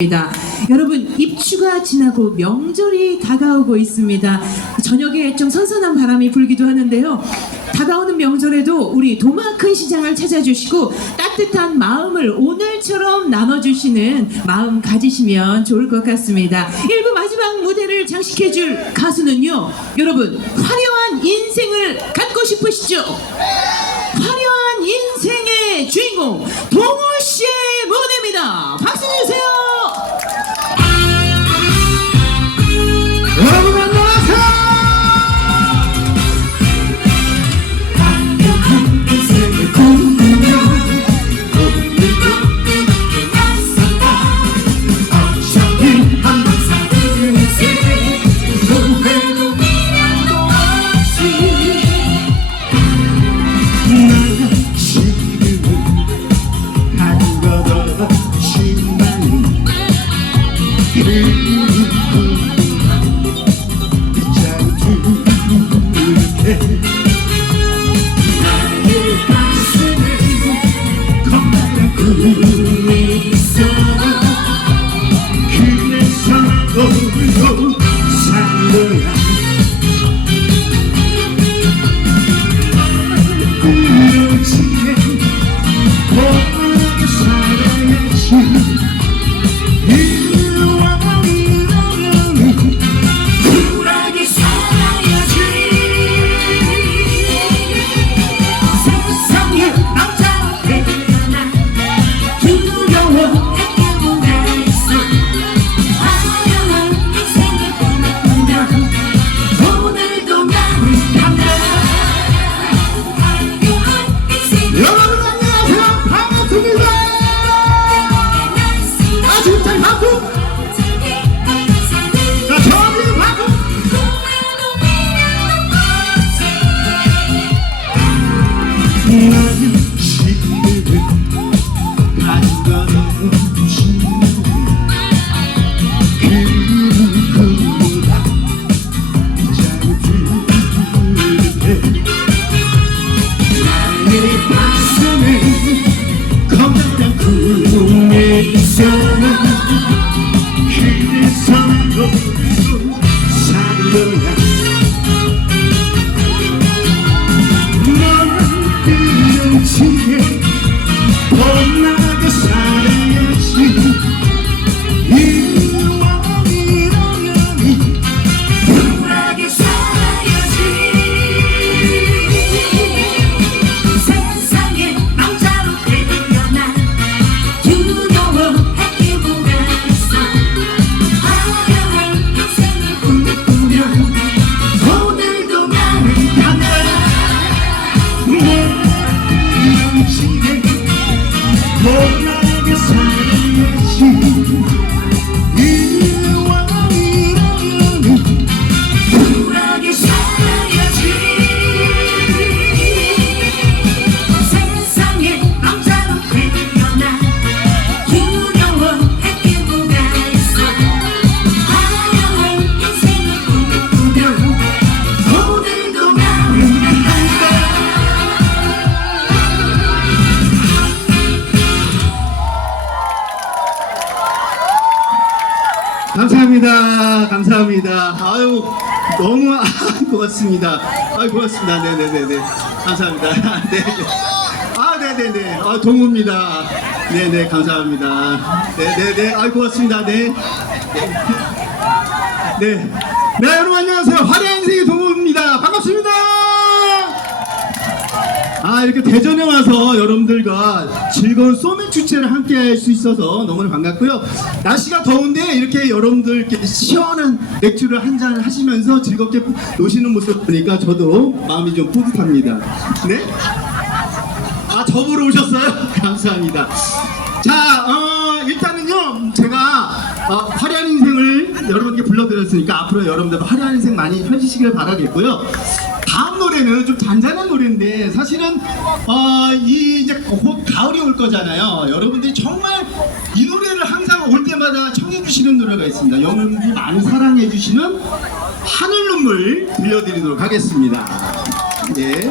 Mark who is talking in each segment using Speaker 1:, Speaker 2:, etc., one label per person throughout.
Speaker 1: 입니다. 여러분 입추가 지나고 명절이 다가오고 있습니다. 저녁에 좀 선선한 바람이 불기도 하는데요. 다가오는 명절에도 우리 도마 큰 시장을 찾아주시고 따뜻한 마음을 오늘처럼 나눠주시는 마음 가지시면 좋을 것 같습니다. 1부 마지막 무대를 장식해줄 가수는요. 여러분 화려한 인생을 갖고 싶으시죠? 화려한 인생의 주인공 동우 씨의 무대입니다. 박수
Speaker 2: 그 감사합니다. 감사합니다. 아유, 너무 아, 고맙습니다. 아유, 고맙습니다. 네네네네. 감사합니다. 네네. 아, 네네네. 아, 동우입니다. 네네, 감사합니다. 네네네. 아유, 고맙습니다. 네. 네. 네. 네, 여러분 안녕하세요. 화려한 인생의 동우입니다. 반갑습니다. 아 이렇게 대전에 와서 여러분들과 즐거운 소맥 축제를 함께 할 수 있어서 너무나 반갑고요 날씨가 더운데 이렇게 여러분들 이렇게 시원한 맥주를 한 잔 하시면서 즐겁게 노시는 모습 보니까 저도 마음이 좀 뿌듯합니다 네? 아 저보러 오셨어요? 감사합니다 자 어, 일단은요 제가 어, 화려한 인생을 여러분께 불러드렸으니까 앞으로 여러분들 화려한 인생 많이 펼치시길 바라겠고요 노래는 좀 잔잔한 노래인데 사실은 어, 이 이제 곧 가을이 올 거잖아요. 여러분들이 정말 이 노래를 항상 올 때마다 청해 주시는 노래가 있습니다. 여러분들이 많이 사랑해 주시는 하늘 눈물 들려드리도록 하겠습니다. 네.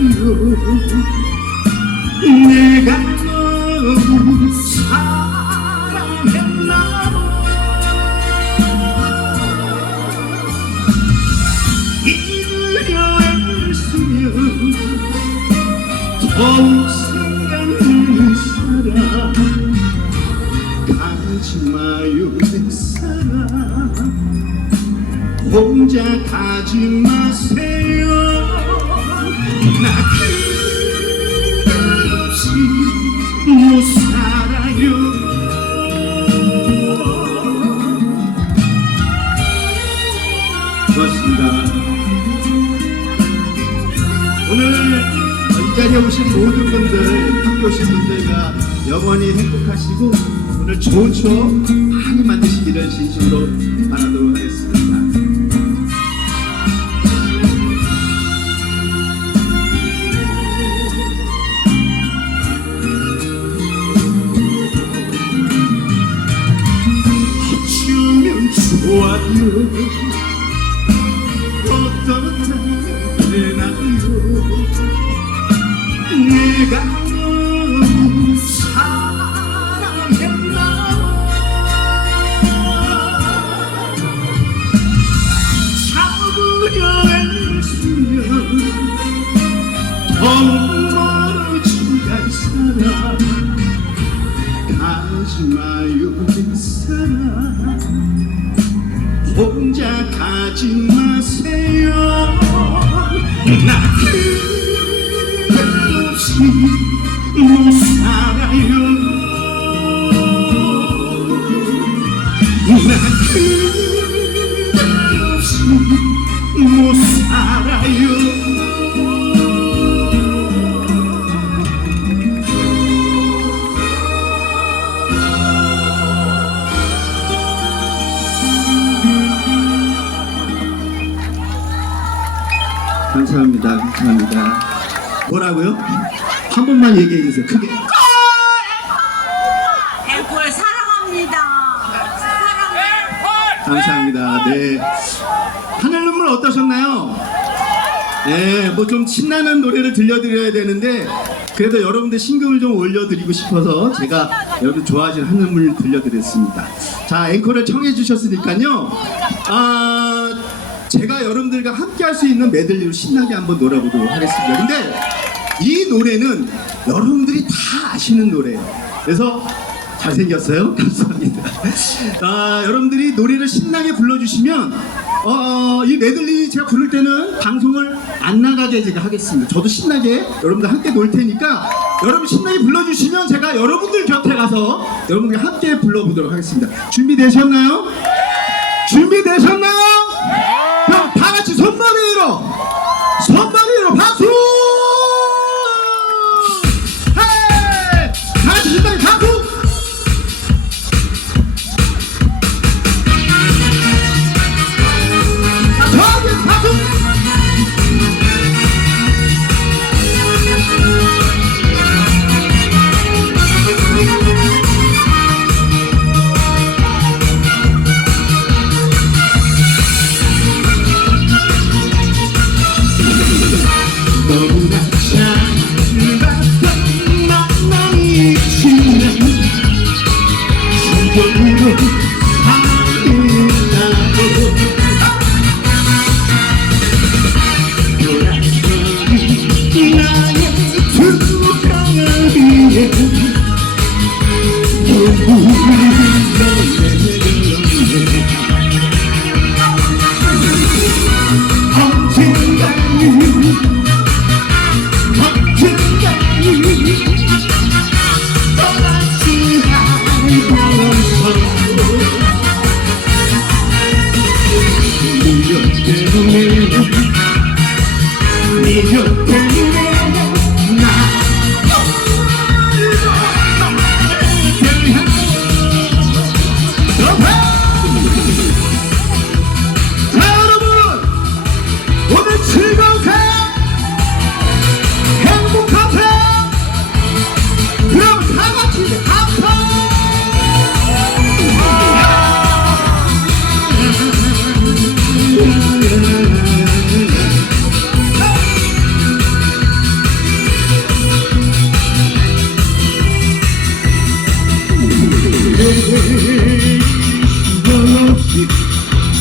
Speaker 2: 요 내가 너무 사랑했나 잊으려 애쓰면 더욱 생각나는 사람 가지 마요 내 사랑. 혼자 가지 마세요 오늘 이 자리에 오신 모든 분들 함께 오신 분들과 영원히 행복하시고 오늘 좋은 추억 많이 만드시기를 진심으로 감사합니다. 감사합니다. 뭐라고요? 한 번만 얘기해 주세요. 크게.
Speaker 3: 앵콜 사랑합니다. 사랑해.
Speaker 2: 감사합니다. 네. 하늘 눈물 어떠셨나요? 네, 뭐 좀 신나는 노래를 들려드려야 되는데 그래도 여러분들 신금을 좀 올려드리고 싶어서 제가 여러분 좋아하시는 하늘 눈물 들려드렸습니다. 자, 앵콜을 청해 주셨으니까요. 아, 제가 여러분들과 함께 할 수 있는 메들리로 신나게 한번 놀아보도록 하겠습니다. 근데 이 노래는 여러분들이 다 아시는 노래예요. 그래서 잘생겼어요? 감사합니다. 아, 여러분들이 노래를 신나게 불러주시면, 어, 이 메들리 제가 부를 때는 방송을 안 나가게 제가 하겠습니다. 저도 신나게 여러분들 함께 놀 테니까, 여러분 신나게 불러주시면 제가 여러분들 곁에 가서 여러분들과 함께 불러보도록 하겠습니다. 준비되셨나요? 준비되셨나요? 그럼 다 같이 손머리 위로!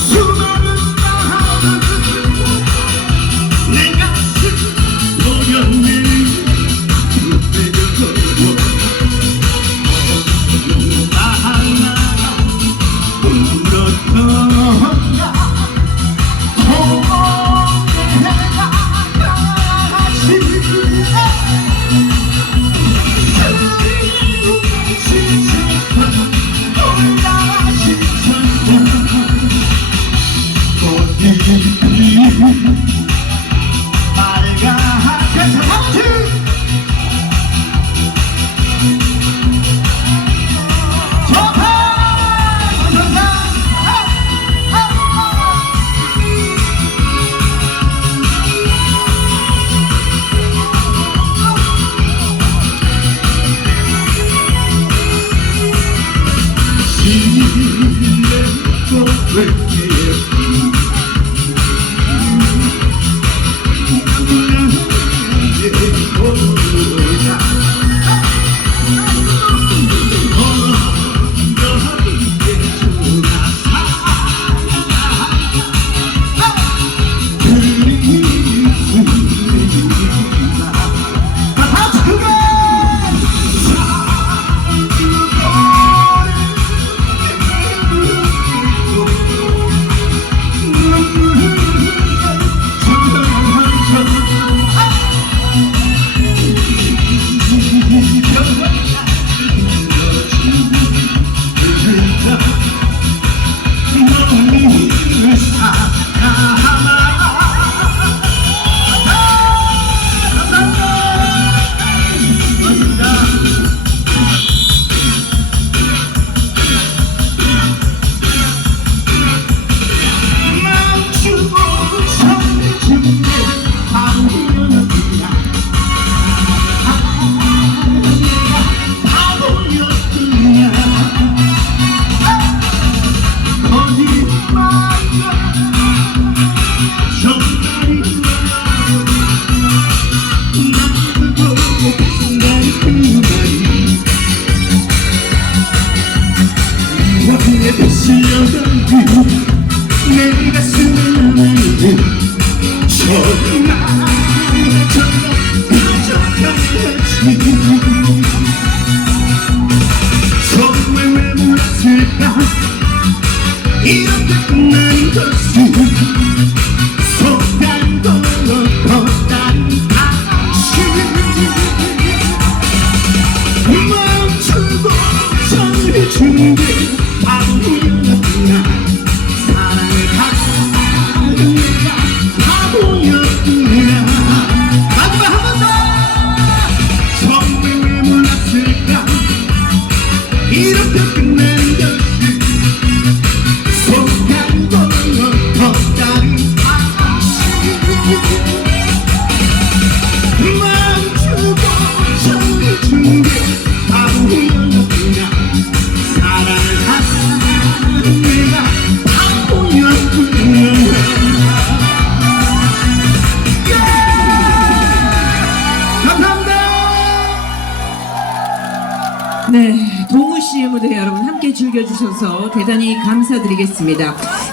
Speaker 2: You. 주셔서 대단히 감사드리겠습니다.